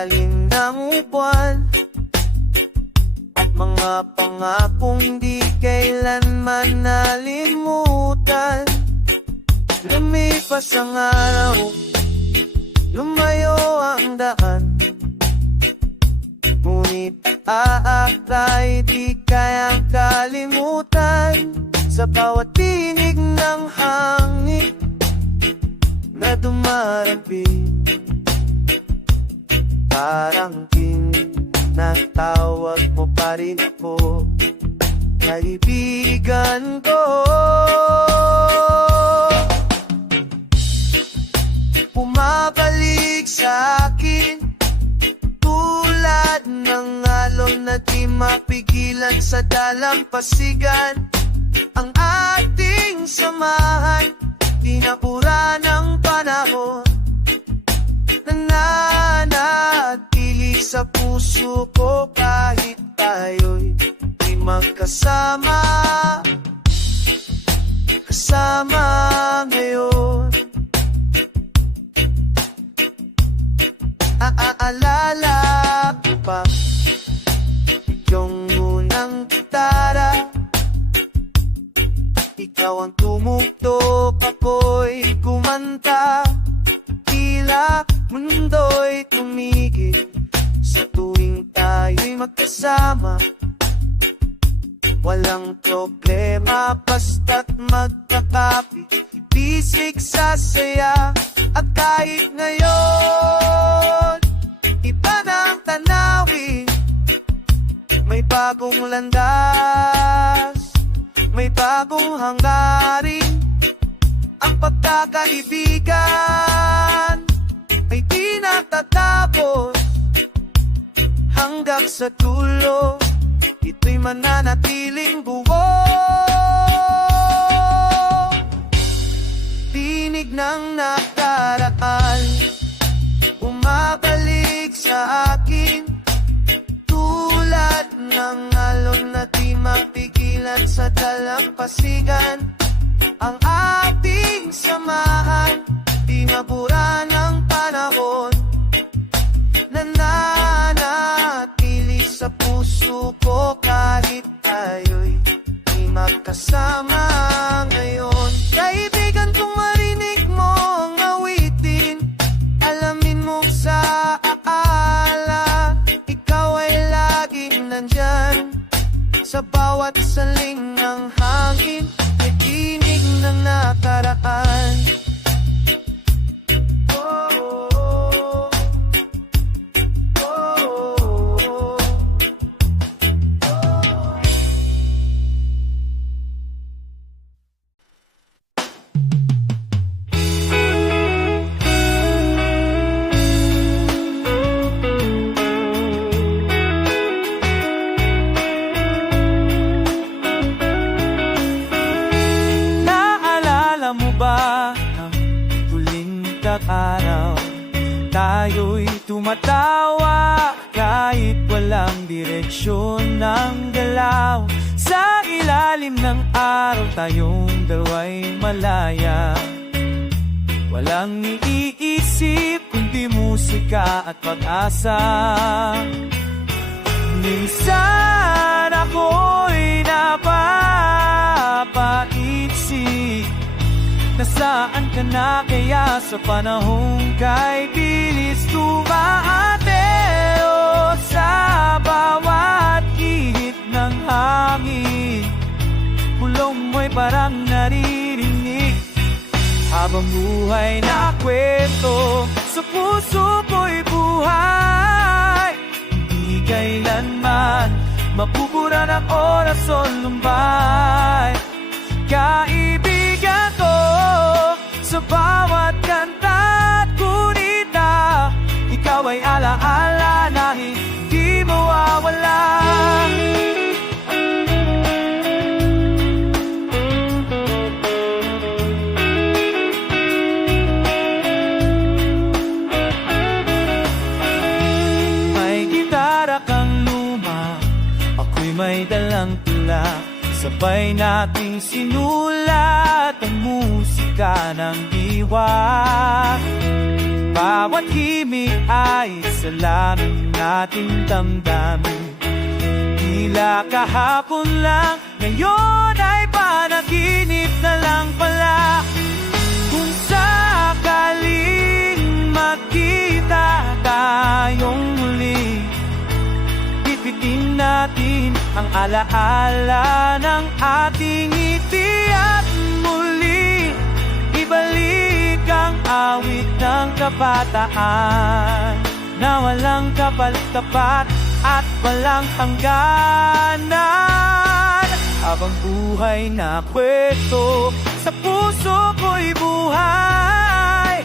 ilalim ng upuan, at mga pangakong di kailanman nalimutan. Lumipas ang araw, lumayo ang daan, ngunit aakla'y di kayang kalimutan. Sa bawat tinig ng hangin na dumaragpi, parang tinatawag mo pa rin ako, kaibigan ko. Bumabalik sa akin tulad ng alon na di mapigilan sa dalampasigan. Ang ating samahan, di napura ng panahon, nananatili sa puso ko kahit tayo'y di magkasama. Kasama ngayon, aalala ko pa yung unang gitara. Ikaw ang tumugtog, ako'y kumanta, tila mundo'y tumigil sa tuwing tayo'y magkasama. Walang problema basta't magkakapit-bisig sa saya. At kahit ngayon iba ng tanawin, may bagong landas, may bagong hanggarin. Ang pagkakaibigan ay di natatapos hanggang sa dulo. Ito'y mananatiling buo. Tinig ng nakaraan, umabalik sa akin tulad ng alon na di mapigilan sa dalampasigan. Ang ating samahan, di mabura ng panahon, nananatili sa puso ko kahit tayo'y di magkasama ngayon. Kaibigan, kung marinig mo ang awitin, alamin mo sa akala, ikaw ay laging nandyan. Sa bawat saling ng hangin, may tinig ng nakaraan. Araw, tayo'y tumatawa kahit walang direksyon ng galaw. Sa ilalim ng araw tayong dalawa'y malaya, walang iniisip kundi musika at pag-asa. Minsan ako'y napapaisip, nasaan ka na kaya sa panahong kay bilis tumaate? O sa bawat ihip ng hangin, pulong mo'y parang naririnig. Habang buhay na kwento, sa puso ko'y buhay. Hindi kailanman mapupura ng oras o lumbay. Kaibigan ko, sa bawat kanta at kunita, ikaw ay alaala na hindi mawawala. May gitara kang luma, ako'y may dalang tula. Sabay nating sinulat ang musika ng diwa. Bawat tahimik ay salamin nating damdamin. Tila kahapon lang, ngayon ay panaginip na lang pala. Kung sakaling magkita tayong muli, pipitin natin ang alaala ng ating ngiti at muli ibalik ang awit ng kabataan na walang kapat-tapat at walang hangganan. Habang buhay na kwento sa puso ko'y buhay,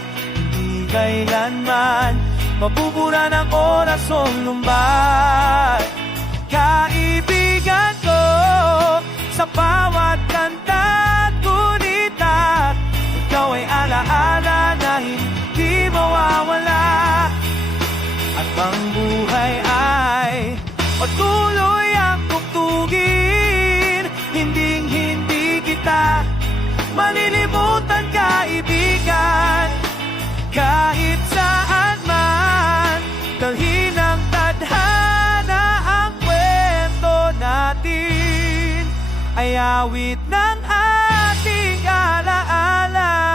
hindi kailanman mabubura ng oras o lumbay. Kaibigan ko, sa bawat kanta at gunita, ikaw ay alaala na hindi mawawala. At ang buhay ay patuloy ang tugtugin, hinding-hindi kita malilimutan, kaibigan. Kahit saan man, dalhin ng tadhana ang kwento natin, ay awit ng ating alaala.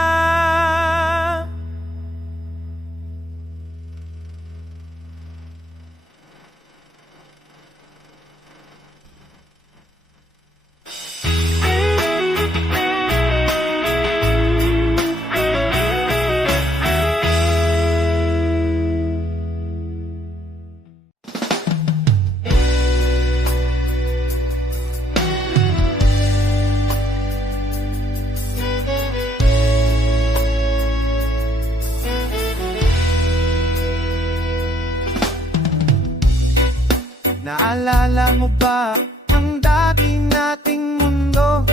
Naalala mo ba ang dati nating mundo?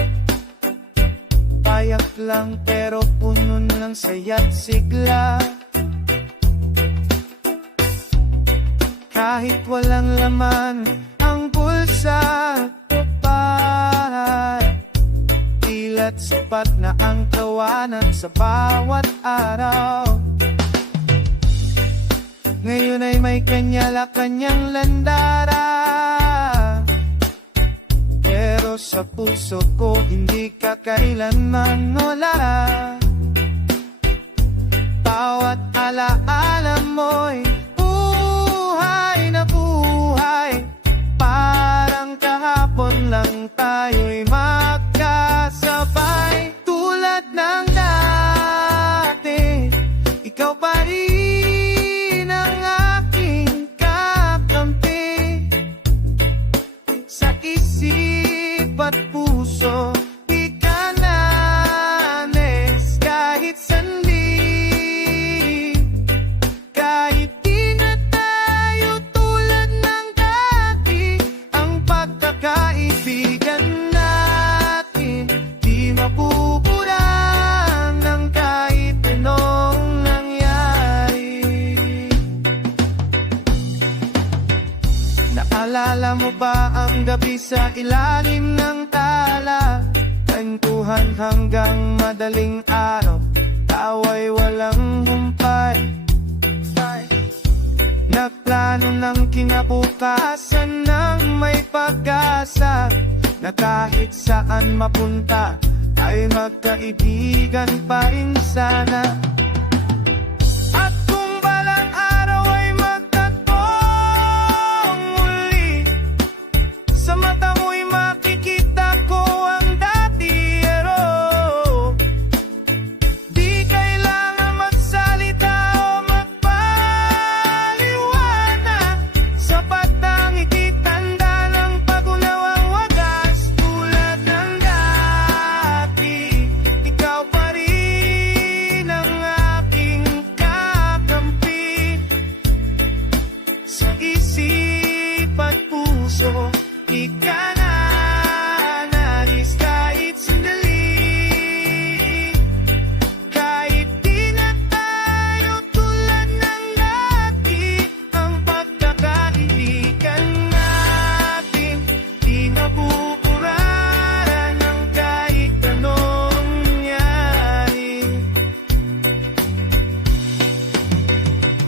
Payak lang pero puno ng saya't sigla. Kahit walang laman ang bulsa o bahay, tila't sapat na ang tawanan sa bawat araw. Ngayon ay may kanya-kanyang landara, pero sa puso ko hindi ka kailanman wala. Bawat alaala mo'y buhay na buhay, parang kahapon lang tayo'y magkasabay. Tulad ng dati, ikaw pa rin ang aking kakampi. Sa isip at puso, di ka nanes kahit sanli. Kahit di na tayo tulad ng dati, ang pagkakaibigan natin di mabubura ng kahit anong nangyari. Naalala mo ba ang gabi sa ilalim ng tala? Kwentuhan hanggang madaling araw, tawa'y walang humpay. Nagplano ng kinabukasan ng may pag-asa, na kahit saan mapunta ay magkaibigan pa rin sana. At kung balang araw ay magtatong muli, sa mata mo'y makikita ko ang dati ero. Di kailangan magsalita o magpaliwanag, sapat ang ikitanda ng pag-unawang wagas. Tulad ng dati, ikaw pa rin ang aking kakampi. Sa isip at puso, di ka na nagis kahit sandali. Kahit di na tayo tulad ng dati, ang pagkakaibigan natin di mabubura ng kahit anong nangyari.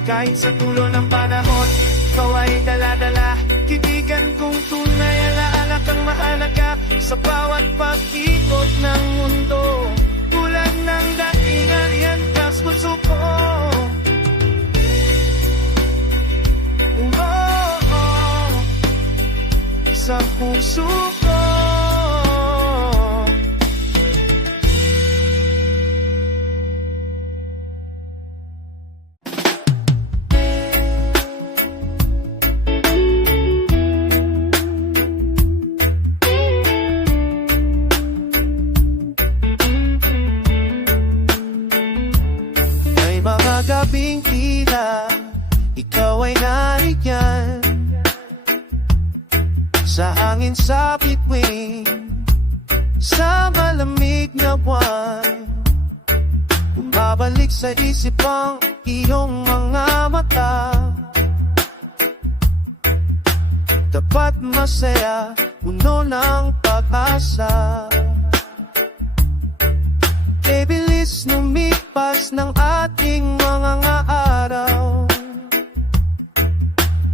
Kahit Sa dulo ng panahon, ikaw ay dala-dala. Kaibigan kong tunay, alaala kang mahalaga. Sa bawat pag-ikot ng mundo, tulad ng datingan, yan kas puso ko. Sa puso ko. May mga gabing tila ikaw ay nariyan sa hangin sa bituin, sa malamig na buwan. Bumabalik sa isip ang iyong mga mata. Dapat masaya, puno ng pag-asa. E bilis lumipas ng ating mga araw,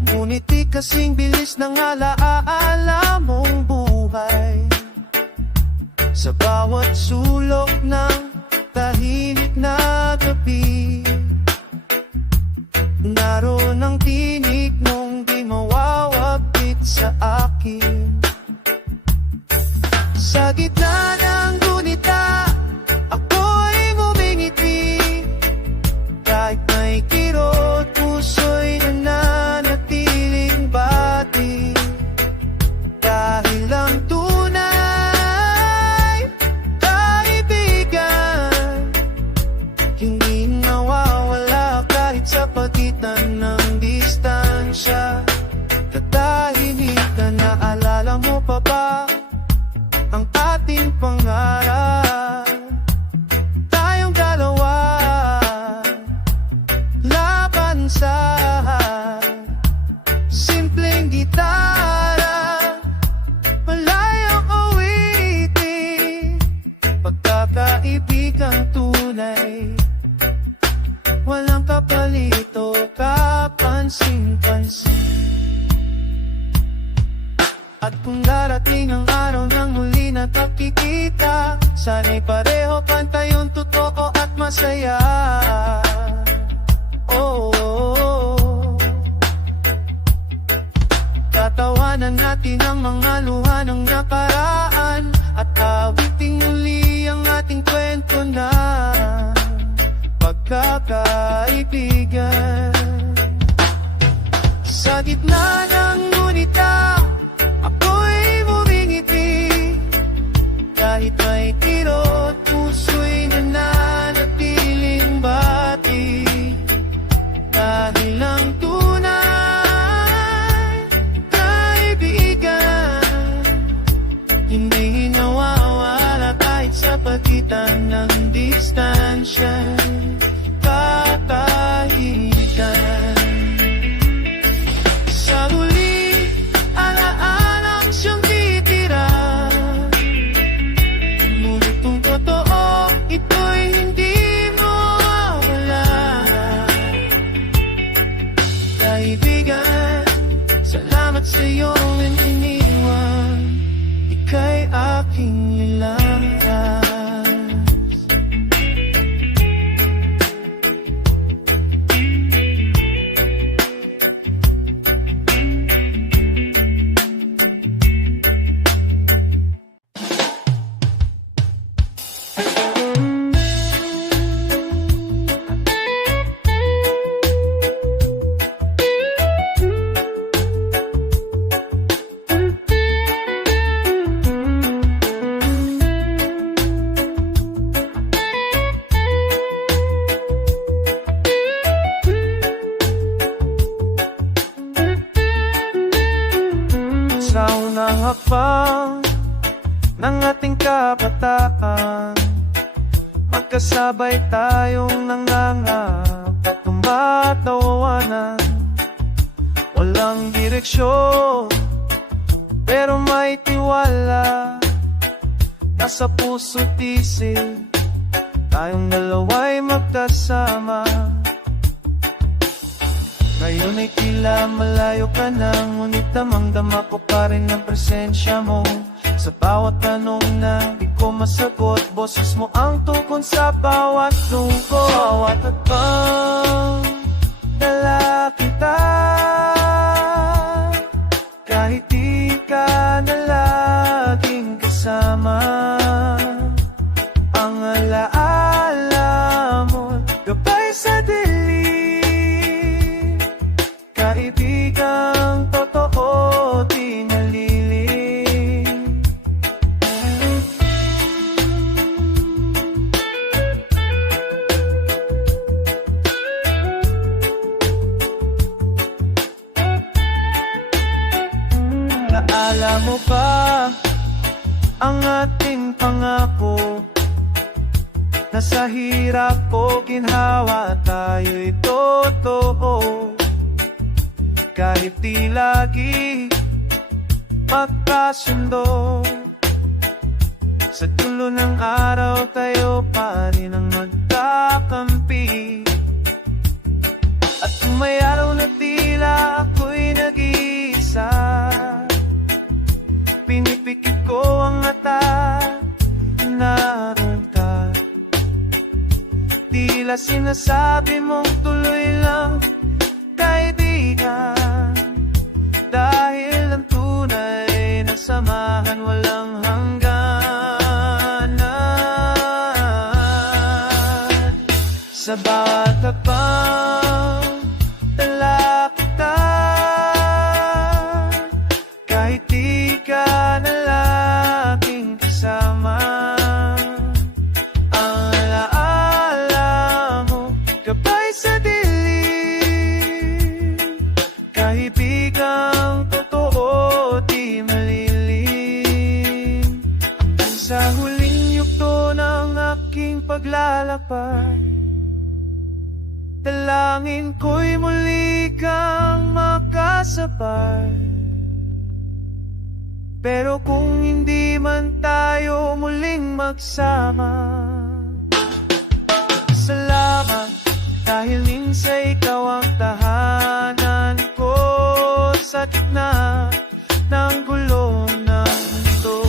ngunit di kasing bilis ng alaala mong buhay. Sa bawat sulok ng tahimik na gabi, naroon ang tinig mong di mawawapit sa akin. Sa gitna ng gunita, ako'y bumingiti. Kahit may kirot, puso'y nananatiling bati. Dahil ang tunay kaibigan, hindi nawawala kahit sa pagitan ng distansya. Katahimikan, naalala mo pa ba ang ating pangarap? Tayong dalawa, laban sa simpleng gitara, malayong awitin. Pagkakaibigang tunay, walang kapalito, kapansin-pansin. At kung darating ang araw ng muli na pagkikita, sana'y pareho pantay yung totoo at masaya. Oh, tatawanan natin ang mga luha ng nakaraan, at awiting muli ang ating kwento na pagkakaibigan. Sa gitna ng ngunita, ako'y bumingiti. Kahit may kirot, puso'y nananatiling bati. Dahil ang tunay kaibigan, hindi nawawala kahit sa pagitan ng distansya. Katahikan sa huli, alaalang siyang titira. Ngunit kung totoo, ito'y hindi mawawala. Kaibigan, salamat sa iyong iniwan. Ika'y aking nilaras. Sa unang hakbang ng ating kabataan, magkasabay tayong nangangarap at tumatawanan. Walang direksyon, pero may tiwala. Nasa puso't isip, tayong dalawa'y magkasama. Ngayon ay tila malayo ka na, ngunit damang-dama ko pa rin ang presensya mo. Sa bawat tanong na di ko masagot, boses mo ang tukon sa bawat lungkot. Bawat atbang dala kita, kahit di ka na laging kasama. Ang alaala mo, gabay sa dilim, kaibigang totoo di nalilim. Naala mo ba ang ating pangako? Nasa hirap o ginhawa tayo'y totoo. Kahit di lagi magkasundo, sa dulo ng araw tayo pa rin ang magkakampi. At kung may araw na tila ako'y nag-iisa, pinipikit ko ang mata, naroon ka. Tila sinasabi mong tuloy lang, kaibigan, dahil ang tunay na samahan walang hangganan. Sa bawat hakbang dala kita, kahit di ka na laging kasama. Ang alaala mo, gabay sa dilim, kaibigang totoo di malilim. Sa huling yugto ng aking paglalakbay, dalangin ko'y muli kang makasabay. Pero kung hindi man tayo muling magsama, salamat dahil minsan ikaw ang tahanan ko sa gitna ng gulo ng mundo.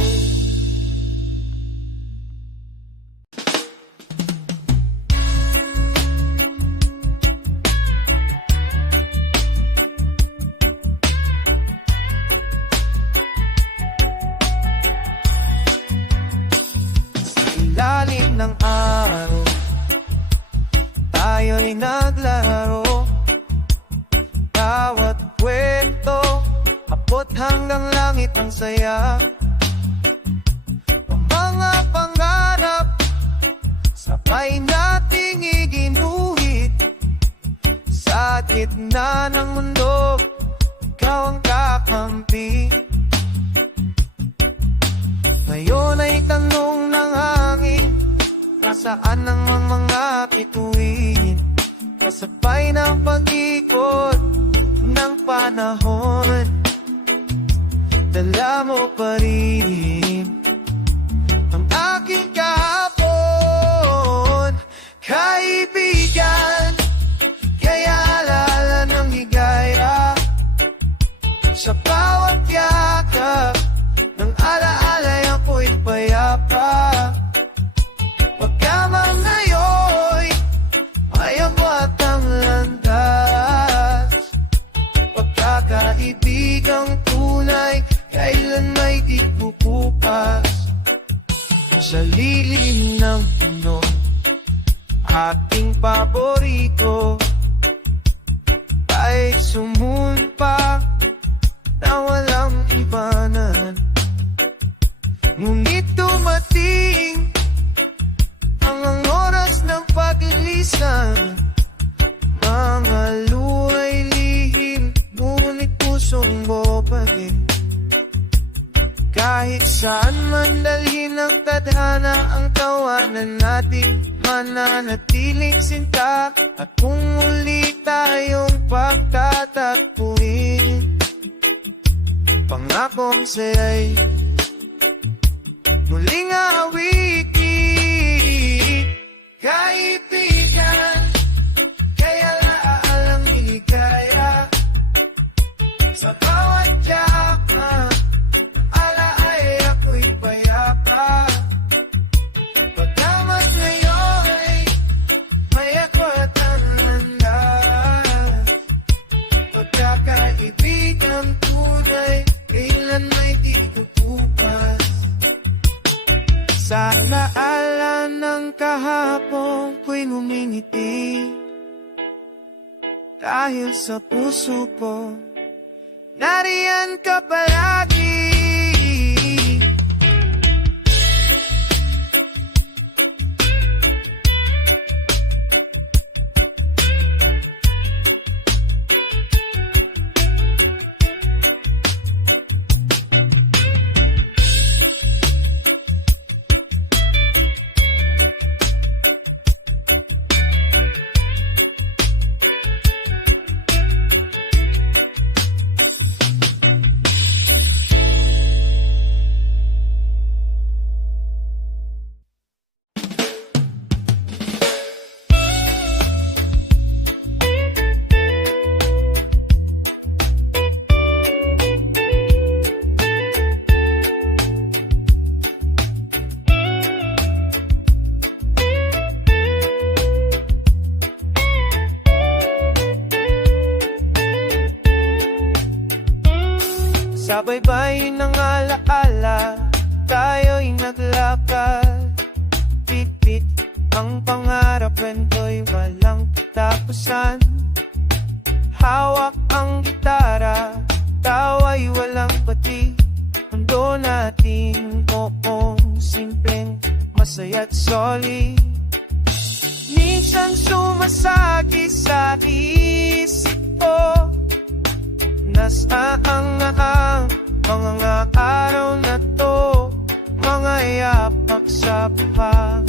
Ilalim ng araw, tayo'y naglaro. Bawat kwento, abot hanggang langit ang saya. Ang mga pangarap, sabay nating iginuhit. Sa gitna ng mundo, ikaw ang kakampi. Ngayon ay tanong ng hangin, nasaan ang mga bituin? Kasabay ng pag-ikot ng panahon, dala mo pa rin ang aking kahapon. Kaibigan, kaya alala ng higaya, sa bawat yakap ng alaalay ako'y payapa. Pagkamang ngayon ay abot ang landas, pagkakaibigang tunay kailan may di pupupas. Sa lilim ng puno, ating paborito ay sumumpa na walang ibanan. Ngunit dumating ang oras ng paglilisan. Mga luhay lihim, ngunit pusong mo pa rin. Kahit saan man dalhin ang tadhana, ang tawanan natin mananatiling sinta. At kung uli tayong pagtatagpuin, pangakong siya'y muling awitin. Kaibigan, kaya laalang iligaya, Sa bawat yaka, ala ay ako'y payapa. Pagkamat ngayon ay may ako at ananda. Pagkakaibigan tunay, kailan may di tutupas. Sa naalan ng kahapon ko'y ngumingiti, dahil sa puso ko nariyan ka palagi. Sa baybay ng alaala, tayo'y naglakad. Pit-pit, ang pangarap rento'y walang katapusan. Hawak ang gitara, tawa'y walang pati. Mundo natin, oong simpleng masaya't solid. Minsan sumasagi sa isip ko, nasaan na ang mga araw na to, mga yapak sa buhang,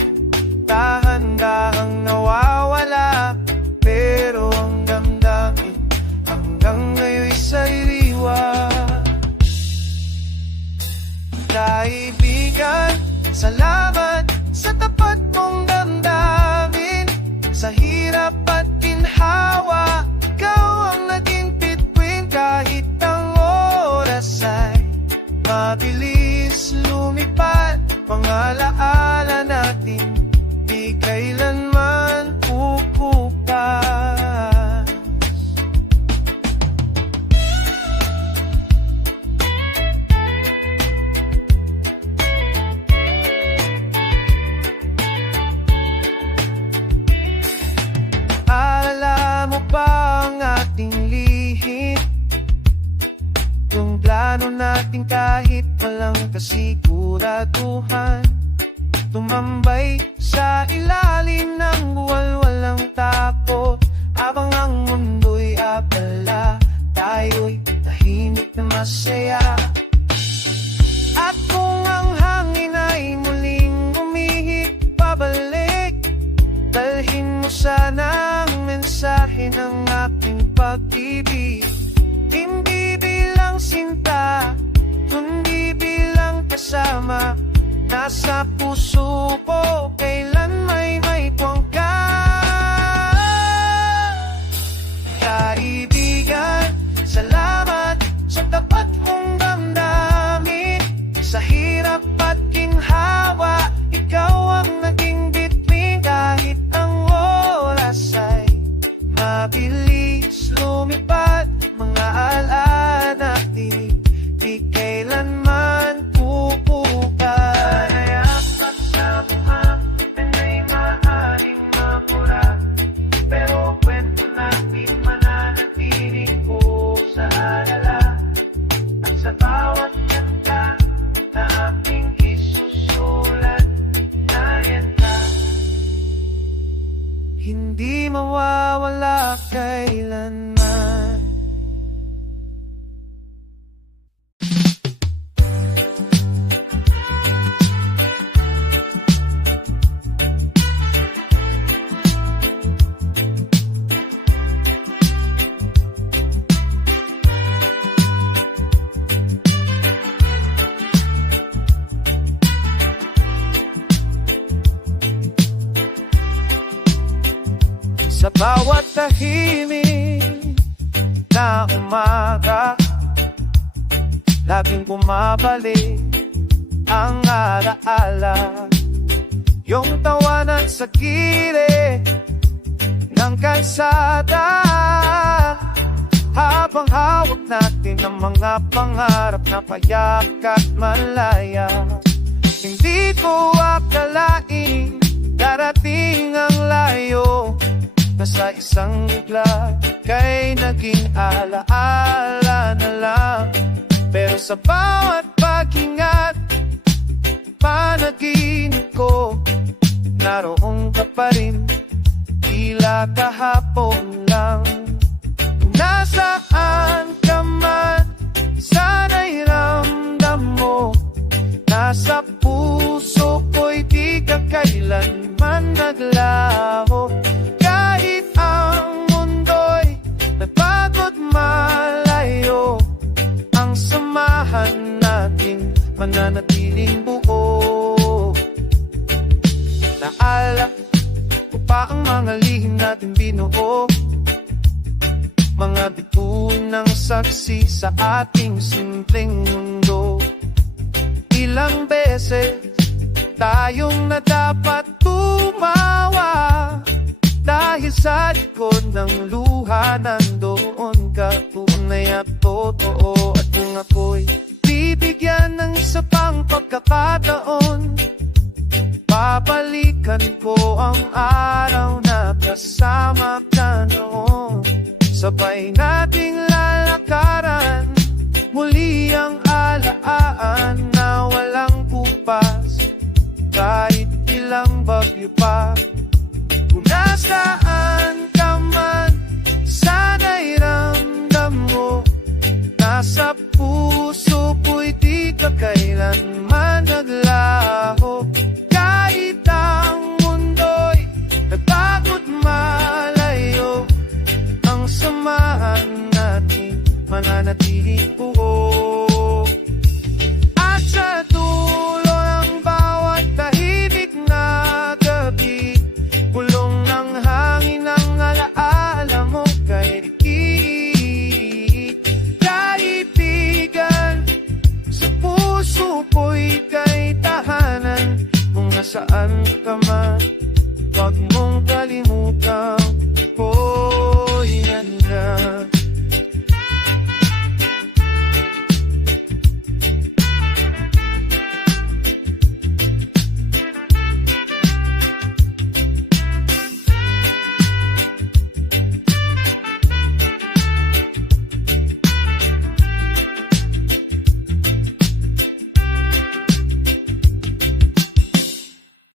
dahan-dahang nawawala, pero ang damdamin hanggang ngayon'y sariwa. Kaibigan, salamat sa tapat mong damdamin, sa hirap at ginhawa, ikaw ang naging kahit ang oras ay mabilis lumipad. Mga alaala natin di kailanman kukupas. Alala mo ba ang ating lihim? Yung plano natin kahit walang kasiguraduhan, tumambay sa ilalim ng buwal walang takot. Habang ang mundo'y abala, tayo'y tahimik na masaya. At kung ang hangin ay muling umihip pabalik, dalhin mo sana ang mensahe ng aking pag-ibig. Hindi bilang sinta, kundi bilang kasama, nasa puso ko kailan may puwang ka. Kaibigan, salamat sa tapat mong damdamin, sa hirap at ginhawa, ikaw ang naging bituin. Kahit ang oras ay mabilis lumipad, mga alaala natin di kailanman pupukas. Nayapak sa buhang, ay maaaring mapura, pero kwento natin mananatiling ko sa alala. At sa bawat kanta na aking isusulat, nayan ka, hindi mawawala kailanman. Sa bawat tahimik na umaga, laging bumabalik ang alaala. Yung tawanan sa gilid ng kalsada, habang hawak natin ang mga pangarap na payak at malaya. Hindi ko akalain darating ang layo, na sa isang bigla kay naging alaala na lang. Pero sa bawat pag-ingat, panaginip ko, naroon ka pa rin, tila kahapon lang. Kung nasaan ka man, sana'y ramdam mo, nasa puso ko'y di ka kailanman naglaho. Kahit ang mundo'y nagbago't malayo, ang samahan natin mananatiling buo. Naalala ko pa ang mga lihim natin binuo, mga bituin ng saksi sa ating simpleng mundo. Ilang beses tayong na dapat tumawa, dahil sa likod ng luha nandoon ka, tunay at totoo. At kung ako'y bibigyan ng isa pang pagkakataon, babalikan ko ang araw na kasama ka noon. Sabay nating lalakaran muli ang alaan na walang bupas, kahit ilang bagyo pa. Kung nasaan ka man, sana'y ramdam mo, nasa puso ko'y di ka kailanman naglaho. Kahit ang mundo'y nagbago't malayo, ang samahan natin mananatiling buo. At sa dulo ng bawat tahimik na gabi, bulong ng hangin ang alaala mo kay Ricky. Kaibigan, sa puso ko'y kay tahanan. Kung nasaan ka man, wag mong kalimutan